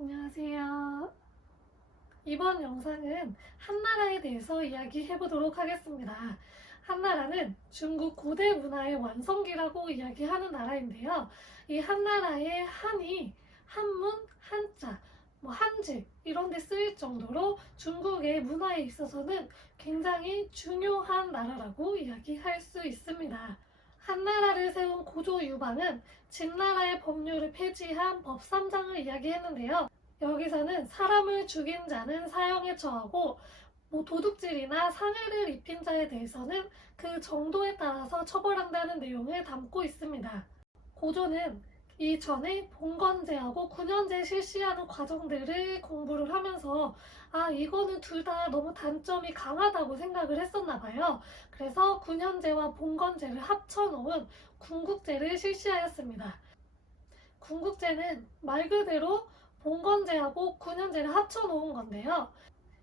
안녕하세요. 이번 영상은 한나라에 대해서 이야기해 보도록 하겠습니다. 한나라는 중국 고대 문화의 완성기라고 이야기하는 나라인데요. 이 한나라의 한이 한문, 한자, 한지 이런 데 쓰일 정도로 중국의 문화에 있어서는 굉장히 중요한 나라라고 이야기할 수 있습니다. 한나라를 세운 고조 유방은 진나라의 법률을 폐지한 법삼장을 이야기했는데요. 여기서는 사람을 죽인 자는 사형에 처하고 도둑질이나 상해를 입힌 자에 대해서는 그 정도에 따라서 처벌한다는 내용을 담고 있습니다. 고조는 이전에 봉건제하고 군현제 실시하는 과정들을 공부를 하면서 이거는 둘 다 너무 단점이 강하다고 생각을 했었나 봐요. 그래서 군현제와 봉건제를 합쳐놓은 군국제를 실시하였습니다. 군국제는 말 그대로 봉건제하고 군현제를 합쳐놓은 건데요.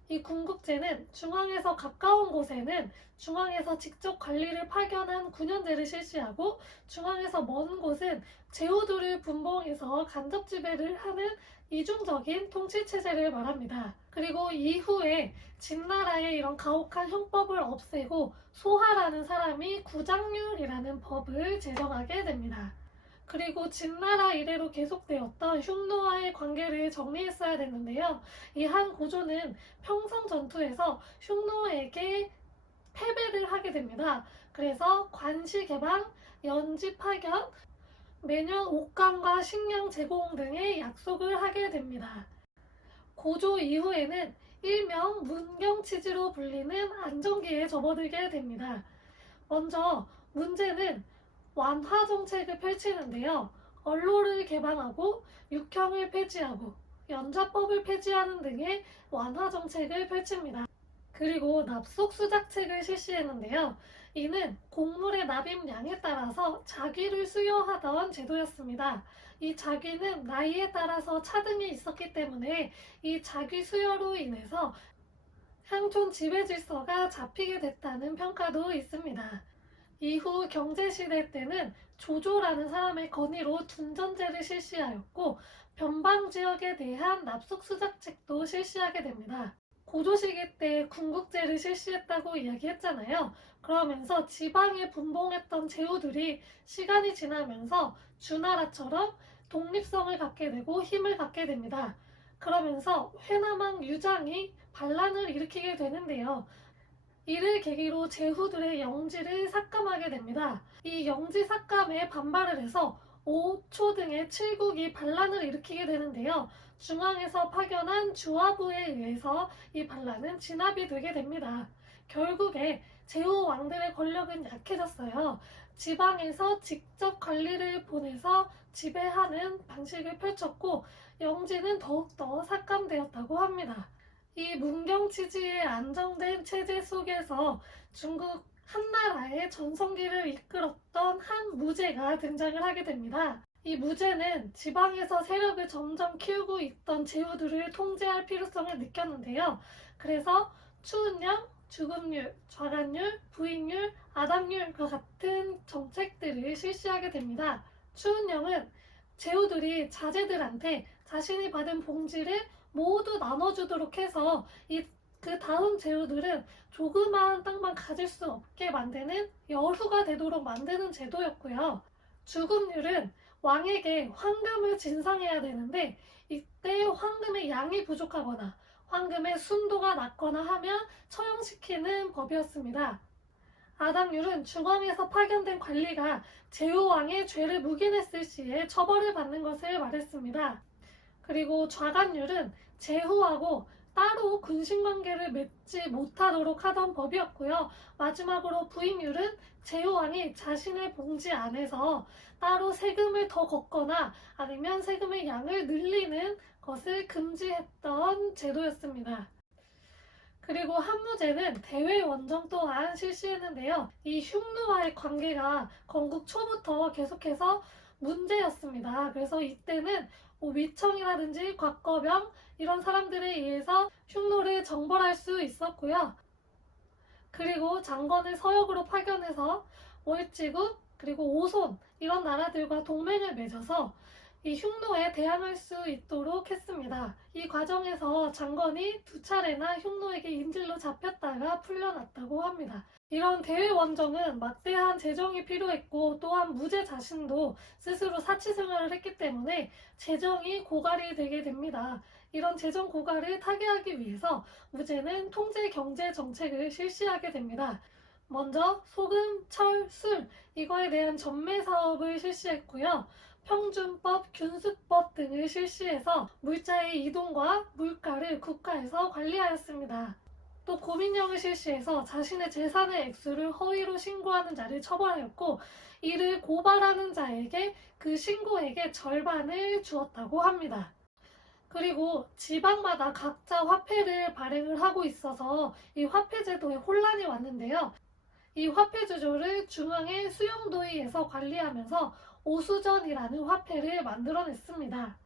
이 군국제는 중앙에서 가까운 곳에는 중앙에서 직접 관리를 파견한 군현제를 실시하고, 중앙에서 먼 곳은 제후들을 분봉해서 간접 지배를 하는 이중적인 통치체제를 말합니다. 그리고 이후에 진나라의 이런 가혹한 형법을 없애고 소하라는 사람이 구장률이라는 법을 제정하게 됩니다. 그리고 진나라 이래로 계속되었던 흉노와의 관계를 정리했어야 됐는데요. 이 한 고조는 평성 전투에서 흉노에게 패배를 하게 됩니다. 그래서 관시 개방, 연지 파견, 매년 옷감과 식량 제공 등의 약속을 하게 됩니다. 고조 이후에는 일명 문경치지로 불리는 안정기에 접어들게 됩니다. 먼저 문제는 완화 정책을 펼치는데요. 언로를 개방하고 육형을 폐지하고 연좌법을 폐지하는 등의 완화 정책을 펼칩니다. 그리고 납속 수작책을 실시했는데요. 이는 곡물의 납입량에 따라서 자귀를 수여하던 제도였습니다. 이 자귀는 나이에 따라서 차등이 있었기 때문에 이 자귀 수여로 인해서 향촌 지배 질서가 잡히게 됐다는 평가도 있습니다. 이후 경제시대 때는 조조라는 사람의 건의로 둔전제를 실시하였고, 변방지역에 대한 납속수작책도 실시하게 됩니다. 고조 시기 때 군국제를 실시했다고 이야기했잖아요. 그러면서 지방에 분봉했던 제후들이 시간이 지나면서 주나라처럼 독립성을 갖게 되고 힘을 갖게 됩니다. 그러면서 회남왕 유장이 반란을 일으키게 되는데요. 이를 계기로 제후들의 영지를 삭감하게 됩니다. 이 영지 삭감에 반발을 해서 오초 등의 칠국이 반란을 일으키게 되는데요. 중앙에서 파견한 주화부에 의해서 이 반란은 진압이 되게 됩니다. 결국에 제후 왕들의 권력은 약해졌어요. 지방에서 직접 관리를 보내서 지배하는 방식을 펼쳤고, 영지는 더욱더 삭감되었다고 합니다. 이 문경치지의 안정된 체제 속에서 중국 한나라의 전성기를 이끌었던 한 무제가 등장을 하게 됩니다. 이 무제는 지방에서 세력을 점점 키우고 있던 제후들을 통제할 필요성을 느꼈는데요. 그래서 추은령, 주급률, 좌간률, 부익률, 아담률과 같은 정책들을 실시하게 됩니다. 추은령은 제후들이 자제들한테 자신이 받은 봉지를 모두 나눠주도록 해서 그 다음 제후들은 조그마한 땅만 가질 수 없게 만드는 여후가 되도록 만드는 제도였고요. 주급률은 왕에게 황금을 진상해야 되는데, 이때 황금의 양이 부족하거나 황금의 순도가 낮거나 하면 처형시키는 법이었습니다. 아담률은 중앙에서 파견된 관리가 제후왕의 죄를 묵인했을 시에 처벌을 받는 것을 말했습니다. 그리고 좌간률은 제후하고 따로 군신관계를 맺지 못하도록 하던 법이었고요. 마지막으로 부익률은 제후왕이 자신의 봉지 안에서 따로 세금을 더 걷거나 아니면 세금의 양을 늘리는 것을 금지했던 제도였습니다. 그리고 한무제는 대외 원정 또한 실시했는데요. 이 흉노와의 관계가 건국 초부터 계속해서 문제였습니다. 그래서 이때는 위청이라든지 곽거병 이런 사람들에 의해서 흉노를 정벌할 수 있었고요. 그리고 장건을 서역으로 파견해서 월지국 그리고 오손 이런 나라들과 동맹을 맺어서 이 흉노에 대항할 수 있도록 했습니다. 이 과정에서 장건이 2차례나 흉노에게 인질로 잡혔다가 풀려났다고 합니다. 이런 대외 원정은 막대한 재정이 필요했고 또한 무제 자신도 스스로 사치 생활을 했기 때문에 재정이 고갈이 되게 됩니다. 이런 재정 고갈을 타개하기 위해서 무제는 통제 경제 정책을 실시하게 됩니다. 먼저 소금, 철, 술 이거에 대한 전매 사업을 실시했고요. 평준법, 균수법 등을 실시해서 물자의 이동과 물가를 국가에서 관리하였습니다. 또 고민령을 실시해서 자신의 재산의 액수를 허위로 신고하는 자를 처벌하였고 이를 고발하는 자에게 그 신고액의 절반을 주었다고 합니다. 그리고 지방마다 각자 화폐를 발행을 하고 있어서 이 화폐 제도에 혼란이 왔는데요. 이 화폐 조조를 중앙의 수용도의에서 관리하면서 오수전이라는 화폐를 만들어냈습니다.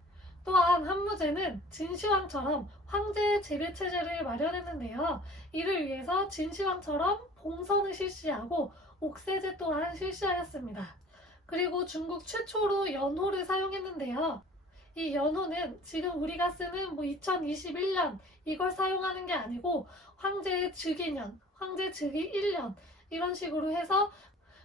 또한 한무제는 진시황처럼 황제 재배 체제를 마련했는데요. 이를 위해서 진시황처럼 봉선을 실시하고 옥세제 또한 실시하였습니다. 그리고 중국 최초로 연호를 사용했는데요. 이 연호는 지금 우리가 쓰는 2021년 이걸 사용하는 게 아니고 황제의 즉위년, 황제 즉위 1년 이런 식으로 해서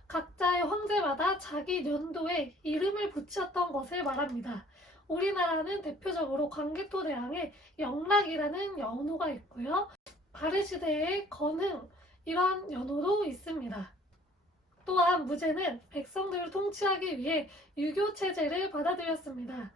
각자의 황제마다 자기 연도에 이름을 붙였던 것을 말합니다. 우리나라는 대표적으로 광개토대왕의 영락이라는 연호가 있고요. 바르시대의 건흥 이런 연호도 있습니다. 또한 무제는 백성들을 통치하기 위해 유교 체제를 받아들였습니다.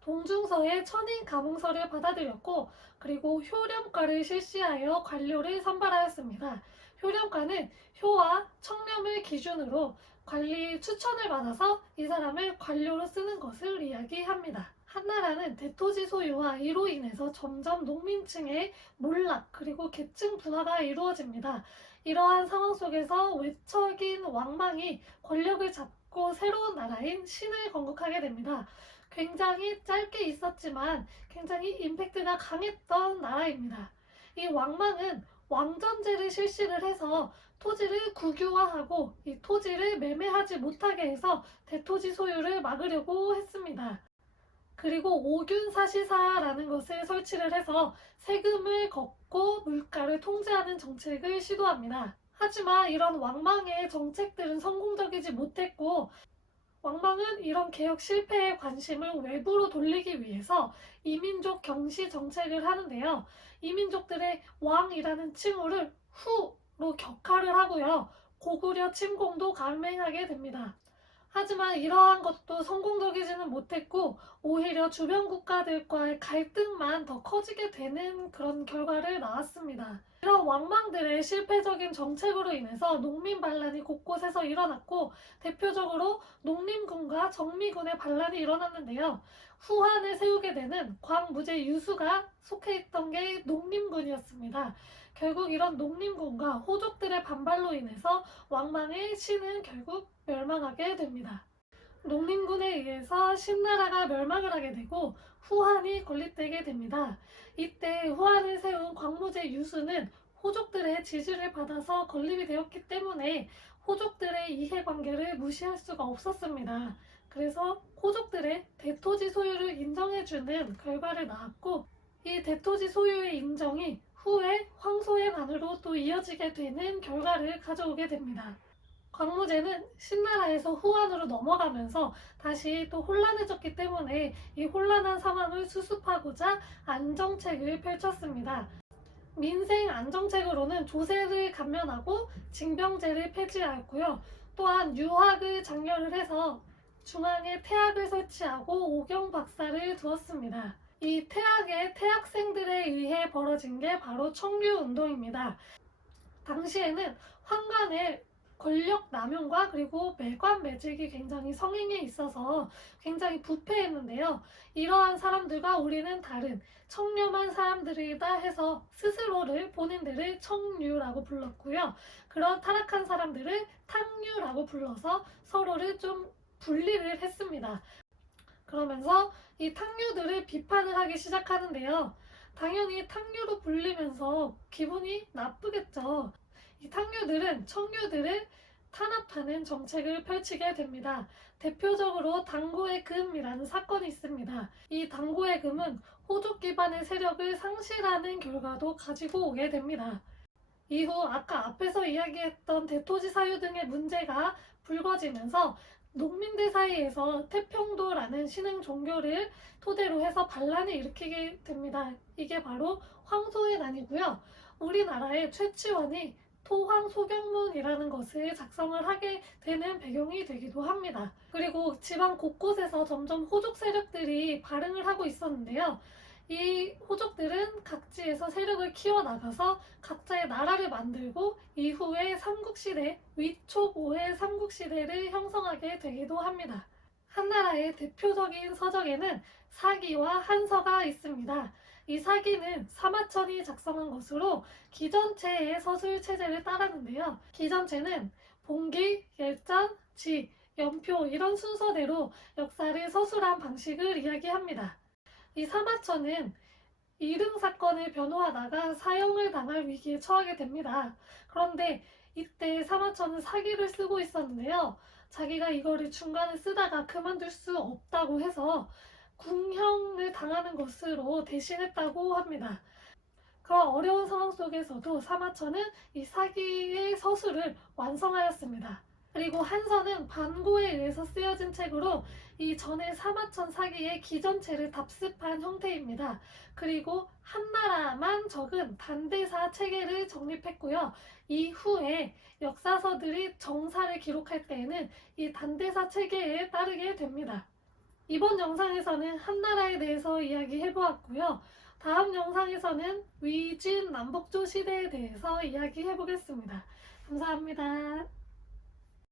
동중서의 천인 감흥서를 받아들였고 그리고 효렴과를 실시하여 관료를 선발하였습니다. 효렴과는 효와 청렴을 기준으로 관리 추천을 받아서 이 사람을 관료로 쓰는 것을 이야기합니다. 한나라는 대토지 소유와 이로 인해서 점점 농민층의 몰락 그리고 계층 분화가 이루어집니다. 이러한 상황 속에서 외척인 왕망이 권력을 잡고 새로운 나라인 신을 건국하게 됩니다. 굉장히 짧게 있었지만 굉장히 임팩트가 강했던 나라입니다. 이 왕망은 왕전제를 실시를 해서 토지를 국유화하고 이 토지를 매매하지 못하게 해서 대토지 소유를 막으려고 했습니다. 그리고 오균사시사라는 것을 설치를 해서 세금을 걷고 물가를 통제하는 정책을 시도합니다. 하지만 이런 왕망의 정책들은 성공적이지 못했고 왕망은 이런 개혁 실패의 관심을 외부로 돌리기 위해서 이민족 경시 정책을 하는데요. 이민족들의 왕이라는 칭호를 후로 격하를 하고요. 고구려 침공도 감행하게 됩니다. 하지만 이러한 것도 성공적이지는 못했고 오히려 주변 국가들과의 갈등만 더 커지게 되는 그런 결과를 낳았습니다. 이런 왕망들의 실패적인 정책으로 인해서 농민 반란이 곳곳에서 일어났고 대표적으로 농림군과 정미군의 반란이 일어났는데요. 후한을 세우게 되는 광무제 유수가 속해 있던 게 농림군이었습니다. 결국 이런 농림군과 호족들의 반발로 인해서 왕망의 신은 결국 멸망하게 됩니다. 농림군에 의해서 신나라가 멸망을 하게 되고 후한이 건립되게 됩니다. 이때 후한을 세운 광무제 유수는 호족들의 지지를 받아서 건립이 되었기 때문에 호족들의 이해관계를 무시할 수가 없었습니다. 그래서 호족들의 대토지 소유를 인정해주는 결과를 낳았고 이 대토지 소유의 인정이 후에 황소의 난으로 또 이어지게 되는 결과를 가져오게 됩니다. 광무제는 신나라에서 후한으로 넘어가면서 다시 또 혼란해졌기 때문에 이 혼란한 상황을 수습하고자 안정책을 펼쳤습니다. 민생 안정책으로는 조세를 감면하고 징병제를 폐지하였고요. 또한 유학을 장려를 해서 중앙에 태학을 설치하고 오경박사를 두었습니다. 이 태학의 태학생들에 의해 벌어진 게 바로 청류운동입니다. 당시에는 황간의 권력 남용과 그리고 매관 매직이 굉장히 성행해 있어서 굉장히 부패했는데요. 이러한 사람들과 우리는 다른 청렴한 사람들이다 해서 스스로를 본인들을 청류라고 불렀고요. 그런 타락한 사람들을 탕류라고 불러서 서로를 좀 분리를 했습니다. 그러면서 이 탕류들을 비판을 하기 시작하는데요. 당연히 탕류로 불리면서 기분이 나쁘겠죠. 이 탕류들은 청류들을 탄압하는 정책을 펼치게 됩니다. 대표적으로 당고의 금이라는 사건이 있습니다. 이 당고의 금은 호족 기반의 세력을 상실하는 결과도 가지고 오게 됩니다. 이후 아까 앞에서 이야기했던 대토지 사유 등의 문제가 불거지면서 농민들 사이에서 태평도라는 신흥 종교를 토대로 해서 반란을 일으키게 됩니다. 이게 바로 황소의 난이고요. 우리나라의 최치원이 토황소경문이라는 것을 작성을 하게 되는 배경이 되기도 합니다. 그리고 지방 곳곳에서 점점 호족 세력들이 발흥을 하고 있었는데요. 이 호족들은 각지에서 세력을 키워나가서 각자의 나라를 만들고 이후에 삼국시대, 위초고의 삼국시대를 형성하게 되기도 합니다. 한나라의 대표적인 서적에는 사기와 한서가 있습니다. 이 사기는 사마천이 작성한 것으로 기전체의 서술 체제를 따르는데요. 기전체는 봉기, 열전, 지, 연표 이런 순서대로 역사를 서술한 방식을 이야기합니다. 이 사마천은 이릉 사건을 변호하다가 사형을 당할 위기에 처하게 됩니다. 그런데 이때 사마천은 사기를 쓰고 있었는데요. 자기가 이거를 중간에 쓰다가 그만둘 수 없다고 해서 궁형을 당하는 것으로 대신했다고 합니다. 그런 어려운 상황 속에서도 사마천은 이 사기의 서술을 완성하였습니다. 그리고 한서는 반고에 의해서 쓰여진 책으로 이 전에 사마천 사기의 기전체를 답습한 형태입니다. 그리고 한나라만 적은 단대사 체계를 정립했고요. 이후에 역사서들이 정사를 기록할 때에는 이 단대사 체계에 따르게 됩니다. 이번 영상에서는 한나라에 대해서 이야기해보았고요. 다음 영상에서는 위진 남북조 시대에 대해서 이야기해보겠습니다. 감사합니다.